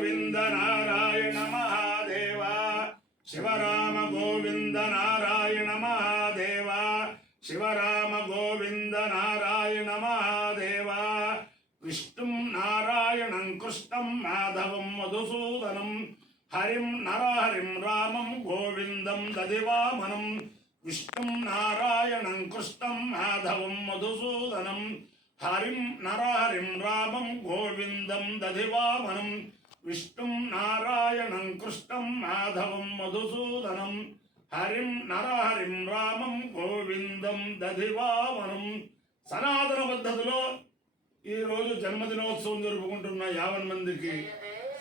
గోవింద నారాయణ మహాదేవ శివరామ గోవింద నారాయణ మహాదేవ శివరామ గోవింద నారాయణ మహాదేవ విష్ణుం నారాయణం కృష్ణం మాధవం మధుసూదనం హరిం నరహరిం రామం గోవిందం దదివామనం విష్ణుం నారాయణం కృష్ణం మాధవం మధుసూదనం హరిం నరహరిం రామం గోవిందం దధివామనం విష్ణుం నారాయణం కృష్ణం మాధవం మధుసూదనం హరిం నరహరిం రామం గోవిందం దధివామనం. సనాతన పద్ధతిలో ఈరోజు జన్మదినోత్సవం జరుపుకుంటున్న 50 మందికి,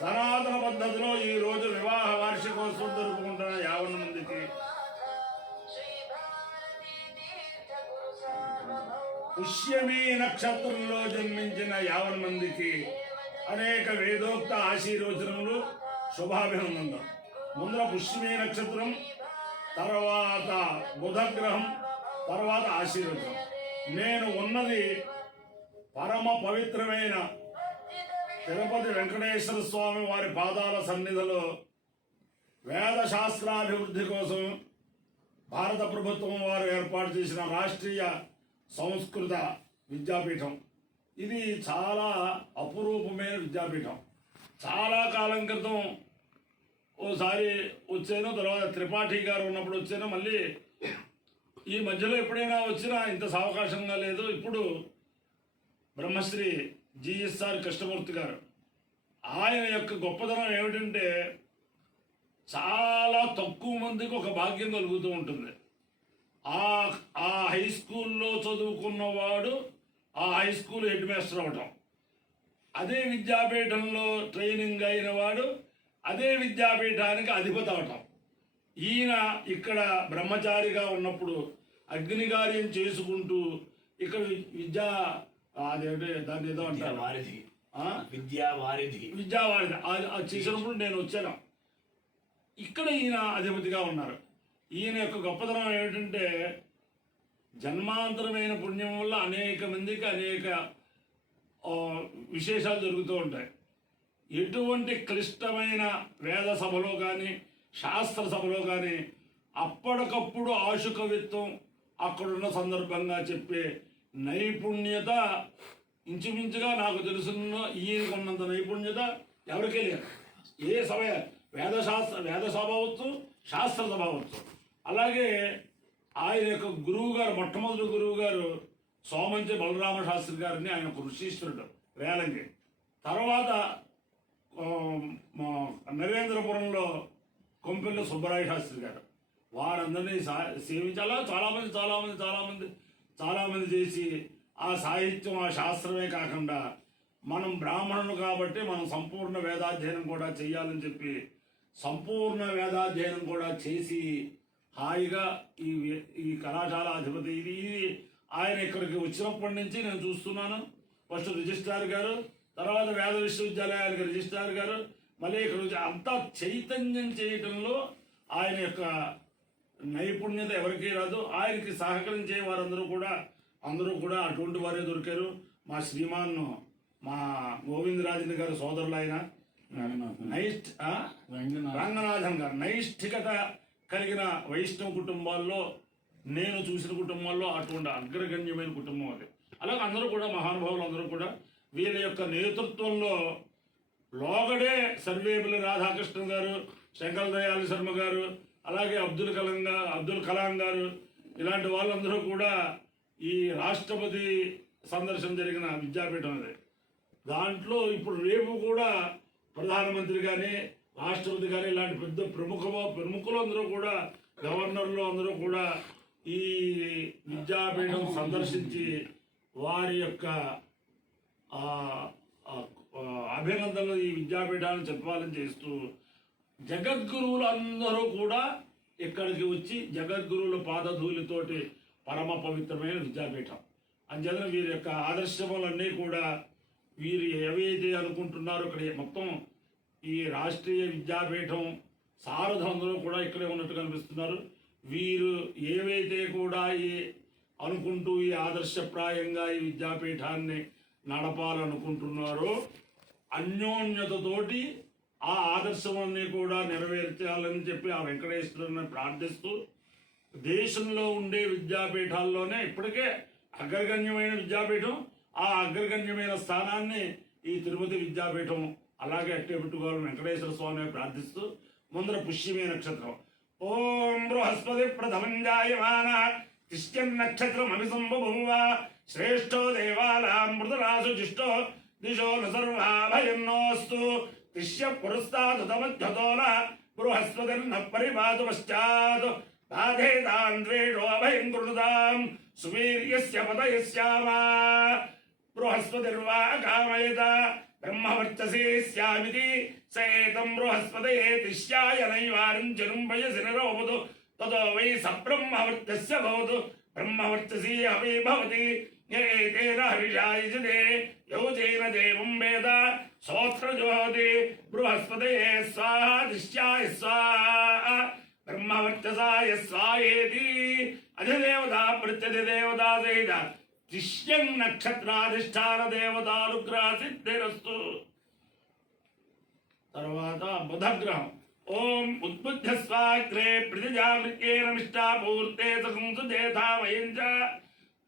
సనాతన పద్ధతిలో ఈరోజు వివాహ వార్షికోత్సవం జరుపుకుంటున్న 50 మందికి, పుష్యమీ నక్షత్రంలో జన్మించిన 50 మందికి అనేక వేదోక్త ఆశీర్వచనములు, శుభాభినందనలు. ముందర పుష్యమీ నక్షత్రం, తర్వాత బుధగ్రహం, తర్వాత ఆశీర్వచనం. నేను ఉన్నది పరమ పవిత్రమైన తిరుపతి వెంకటేశ్వర స్వామి వారి పాదాల సన్నిధిలో వేద శాస్త్రాభివృద్ధి కోసం భారత ప్రభుత్వం వారు ఏర్పాటు చేసిన రాష్ట్రీయ సంస్కృత విద్యాపీఠం. ఇది చాలా అపురూపమైన విద్యాపీఠం. చాలా కాలం క్రితం ఓసారి వచ్చాను, తర్వాత త్రిపాఠి గారు ఉన్నప్పుడు వచ్చాను, మళ్ళీ ఈ మధ్యలో ఎప్పుడైనా వచ్చినా ఇంత సావకాశంగా లేదు. ఇప్పుడు బ్రహ్మశ్రీ జిఎస్ఆర్ కృష్ణమూర్తి గారు, ఆయన యొక్క గొప్పతనం ఏమిటంటే చాలా తక్కువ మందికి ఒక భాగ్యం కలుగుతూ ఉంటుంది. ఆ హై స్కూల్లో చదువుకున్నవాడు ఆ హై స్కూల్ హెడ్ మాస్టర్ అవటం, అదే విద్యాపీఠంలో ట్రైనింగ్ అయిన వాడు అదే విద్యాపీఠానికి అధిపతి అవటం. ఈయన ఇక్కడ బ్రహ్మచారిగా ఉన్నప్పుడు అగ్నికార్యం చేసుకుంటూ ఇక్కడ అదేంటే దాన్ని ఏదో అంటారు, విద్యావారిధి చేసినప్పుడు నేను వచ్చాను. ఇక్కడ ఈయన అధిపతిగా ఉన్నారు. ఈయన యొక్క గొప్పతనం ఏమిటంటే జన్మాంతరమైన పుణ్యం వల్ల అనేక మందికి అనేక విశేషాలు జరుగుతూ ఉంటాయి. ఎటువంటి క్లిష్టమైన వేద సభలో కానీ శాస్త్ర సభలో కానీ అప్పటికప్పుడు ఆశుకవిత్వం అక్కడున్న సందర్భంగా చెప్పే నైపుణ్యత ఇంచుమించుగా నాకు తెలుసున్న ఈయనకు ఉన్నంత నైపుణ్యత ఎవరికీ లేదు. ఏ సభ వేద సభ అవచ్చు, శాస్త్ర సభ అవచ్చు. అలాగే ఆయన యొక్క గురువు గారు, మొట్టమొదటి గురువు గారు సోమంచి బలరామ శాస్త్రి గారిని, ఆయన ఋషీశ్వరుడు రేలంగి. తర్వాత నరేంద్రపురంలో కొంపెల్లి సుబ్బరాయ శాస్త్రి గారు, వారందరినీ సేవించాలా చాలామంది చేసి ఆ సాహిత్యం, ఆ శాస్త్రమే కాకుండా మనం బ్రాహ్మణులు కాబట్టి మనం సంపూర్ణ వేదాధ్యయనం కూడా చేయాలని చెప్పి సంపూర్ణ వేదాధ్యయనం కూడా చేసి హాయిగా ఈ కళాశాల అధిపతి. ఇది ఆయన ఇక్కడికి వచ్చినప్పటి నుంచి నేను చూస్తున్నాను. ఫస్ట్ రిజిస్ట్రార్ గారు, తర్వాత వేద విశ్వవిద్యాలయానికి రిజిస్ట్రార్ గారు, మళ్ళీ ఇక్కడ అంతా చైతన్యం చేయటంలో ఆయన యొక్క నైపుణ్యత ఎవరికీ రాదు. ఆయనకి సహకరించే వారందరూ కూడా అటువంటి వారే దొరికారు. మా శ్రీమాన్ మా గోవిందరాజన్ గారు సోదరులు, ఆయన రంగనాథన్ గారు, నైష్ఠికత కలిగిన వైష్ణవ కుటుంబాల్లో నేను చూసిన కుటుంబాల్లో అటువంటి అగ్రగణ్యమైన కుటుంబం అది. అలాగే అందరూ కూడా మహానుభావులు అందరూ కూడా వీళ్ళ యొక్క నేతృత్వంలో లోగడే సర్వేపల్లి రాధాకృష్ణ గారు, శంకర దయాళ శర్మ గారు, అలాగే అబ్దుల్ కలాం గారు, ఇలాంటి వాళ్ళందరూ కూడా ఈ రాష్ట్రపతి సందర్శన జరిగిన విద్యాపీఠం అది. దాంట్లో ఇప్పుడు రేపు కూడా ప్రధానమంత్రి కానీ రాష్ట్రపతి కానీ ఇలాంటి పెద్ద ప్రముఖులు అందరూ కూడా, గవర్నర్లు అందరూ కూడా ఈ విద్యాపీఠం సందర్శించి వారి యొక్క అభినందనలు ఈ విద్యాపీఠాన్ని చెప్పాలని చేస్తూ జగద్గురువులు అందరూ కూడా ఇక్కడికి వచ్చి జగద్గురువుల పాదధూలితోటి పరమ పవిత్రమైన విద్యాపీఠం. అంచేతన వీరి యొక్క ఆదర్శములన్నీ కూడా వీరు ఏవైతే అనుకుంటున్నారో ఇక్కడ మొత్తం ఈ రాష్ట్రీయ విద్యాపీఠం సారథులందరూ కూడా ఇక్కడే ఉన్నట్టు కనిపిస్తున్నారు. వీరు ఏవైతే కూడా అనుకుంటూ ఈ ఆదర్శప్రాయంగా ఈ విద్యాపీఠాన్ని నడపాలనుకుంటున్నారో అన్యోన్యతతోటి ఆ ఆదర్శమన్నీ కూడా నెరవేర్చాలని చెప్పి ఆ వెంకటేశ్వరుని ప్రార్థిస్తూ దేశంలో ఉండే విద్యాపీఠాల్లోనే ఇప్పటికే అగ్రగణ్యమైన విద్యాపీఠం, ఆ అగ్రగణ్యమైన స్థానాన్ని ఈ తిరుపతి విద్యాపీఠం అలాగే అట్టే పెట్టుకోవాలని వెంకటేశ్వర స్వామి ప్రార్థిస్తూ ముందర పుష్యమే నక్షత్రం. ఓం బృహస్పతి ప్రథమం జాయమాన తిష్యం నక్షత్రం అభిసంభూవ శ్రేష్టో దేవానాం మృతరాసు జిష్టో దిశో న సర్వాభయన్నోస్తు తిష్య పురస్తాదుతమధ్యతోన బృహస్పతిర్న పరిపాతు పశ్చాత్ బాధేతాన్ ద్వేషో అభయం కృతాం సువీర్యస్య పదయస్యామా బృహస్పతిర్వా కామయత బ్రహ్మవర్చసే స్యామితి సేతం బృహస్పతయే తిష్యాయ నైవారం జనుంభయసి నిరోపదు తతో వై సబ్రహ్మవర్చస్య భవతు బ్రహ్మవర్చసీ అపి భవతి ఏతేన హవిషాయజతే యోజేన దేవం వేద సోత్రజోతి బృహస్పతయే స్వాహా తిష్యాయ స్వాహా బ్రహ్మవర్చసాయ స్వాహేతి అధిదేవతా ప్రత్యధిదేవతా సహిత తిష్యం నక్షత్రాధిష్టాన దేవతానుగ్రహ సిద్ధిరస్తు. తర్వాత బుధగ్రహం. ఓం ఉద్బుద్ధస్వాగ్రే ప్రతిజామృత్యేనమిష్టాపూర్తే సకంసుదేథామయం చ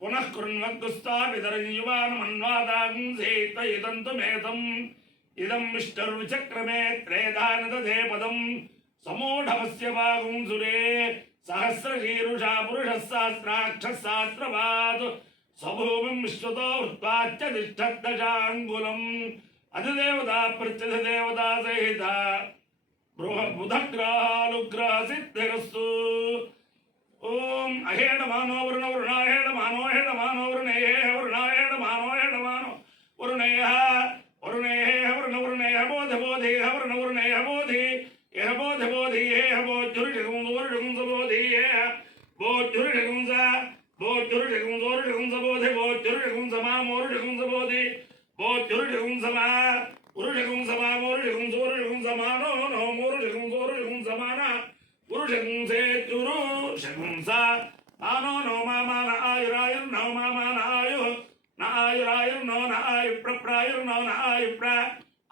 పునః కృణ్వద్గుస్తాపితరం యువానమన్వాదాగం సేతయిదంతుమేతం ఇదం విష్టర్విచక్రమే త్రేధానదధే పదం సమూఢమస్య భాగం సురే సహస్రశీరుషా పురుషः సహస్రాక్షः సహస్రపాద్ స్వభూమిం విశ్వతో వృత్వాచ్య తిష్టద్దశాంగులం అధిదేవతా ప్రత్యధిదేవతా సహిత బుధగ్రహానుగ్రహ సిద్ధిరస్తు. ఓం అహేణమానో వరుణ వరుణాహేణమానో హేణమానో వరుణేహ వరుణాహేణమానో హేణమానో వరుణేహ వరుణేహ వరుణ వరుణేహ బోధ బోధేహ వరుణ వరుణేహ బోధి యహ బోధ బోధి హేహ బోధురుషగం వరుషగం బోధి హేహ బోధురుషగం బోధురుషగం వరుషగం బోధి బోధురుషగం సమామోరుషగం బోధి బోధురుషగం సమా పురుషగం సమామోరుషగం సోరుషగం సమానో నో మోరుషగం సోరుషగం సమాన పురుషగం సేతురు షగం స ఆనో నో మామాన ఆయురాయుర్ నో మామాన ఆయు నా ఆయురాయుర్ నో నా ఆయు ప్రప్రాయుర్ నో నా ఆయు ప్ర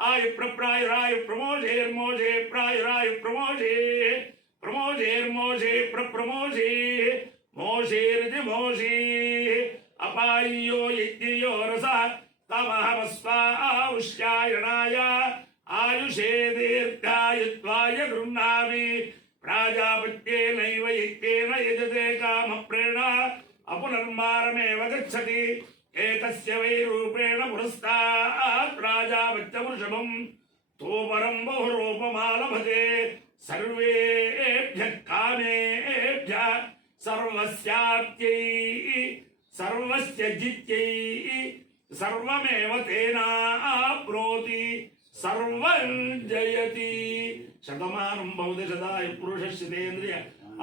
ఆయు ప్రప్రాయురాయు ప్రమోషేర్మోషే ప్రాయురాయు ప్రమోషే ప్రమోషేర్మోషే ప్రప్రమోషే మోషేరితి మోషే అపాయ్యో యజ్ఞయో రస తమహమస్వాయుష్యాయణాయ ఆయుషే దీర్ఘాయుత్వాయ గృహ్ణామి ప్రాజాపత్యేనైవ యజ్ఞేన యజతే కామప్రేణ అపునర్మారమేవ గచ్చతి ఏతస్య వై రూపేణ పురస్తాత్ ప్రాజాపత్య వృషభం తోపరం బహురూపమాలభతే సర్వేభ్యః కామేభ్యః సర్వస్యాప్త్యై సర్వస్య జిత్యై సర్వమేవ తేనాప్నోతి సర్వం జయతి. శతమానం భవతి శతాయు పురుషస్యేంద్రియ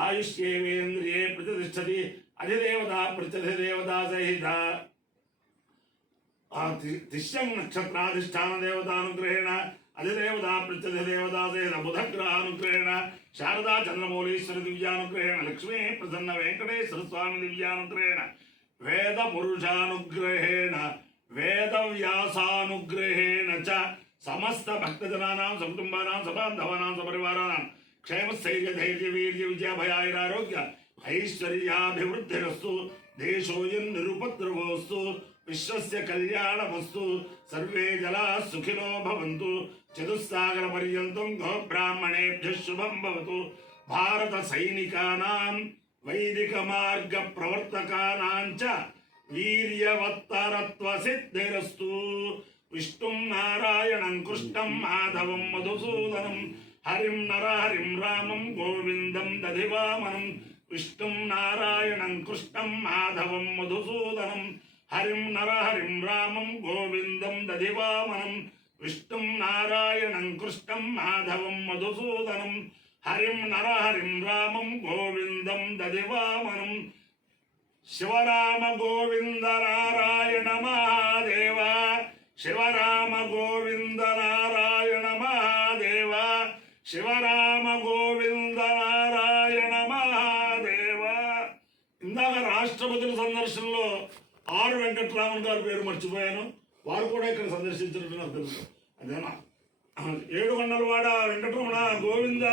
ఆయుష్యేవేంద్రియే ప్రతిష్టతి అధిదేవతా ప్రత్యధిదేవతా సహిత తిష్యం నక్షత్రాధిష్టాన దేవతానుగ్రహేణ అధిదేవతా ప్రత్యధిదేవతా సహిత బుధగ్రహానుగ్రహేణ శారదా చంద్రమౌళీశ్వర దివ్యానుగ్రహేణ లక్ష్మీ ప్రసన్న వెంకటేశ్వర స్వామి దివ్యానుగ్రహేణ వేద పురుషానుగ్రహేణ వేద వ్యాసానుగ్రహేణ చ సమస్త భక్తజనానాం సకుటుంబానాం సబాంధవానాం సపరివారానాం క్షేమస్థైర్య ధైర్య వీర్య విజయభయాయురారోగ్య ఐశ్వర్యాభివృద్ధిరస్తు దేశోయం నిరుపద్రవోస్తు విశ్వస్య కళ్యాణమస్తు సర్వే జలా సుఖినో భవంతు చతుస్సాగర పర్యంతం గోబ్రాహ్మణేభ్యః శుభం భవతు భారత సైనికానాం వైదిక మార్గ ప్రవర్తకానాం చ వీర్యవత్తరత్వ సిద్ధిరస్తు. విష్ణుం నారాయణం కృష్ణం మాధవం మధుసూదనం హరిం నరహరిం రామం గోవిందం దధివామనం విష్ణుం నారాయణం కృష్ణం మాధవం మధుసూదనం హరిం నరహరిం రామం గోవిందం దధివామనం విష్ణుం నారాయణం కృష్ణం మాధవం మధుసూదనం హరిం నరహరిం రామం గోవిందం దధివామనం. శివరామ గోవింద నారాయణ మహాదేవ శివరామ గోవింద నారాయణ మహాదేవ శివరామ గోవింద నారాయణ మహాదేవ. ఇందాక రాష్ట్రపతుల సందర్శనలో ఆర్ వెంకట్రామన్ గారి పేరు మర్చిపోయాను. వారు కూడా ఇక్కడ సందర్శించినట్టు నాకు తెలుసు. అదేనా ఏడుకొండలవాడ వెంకటరమణ గోవింద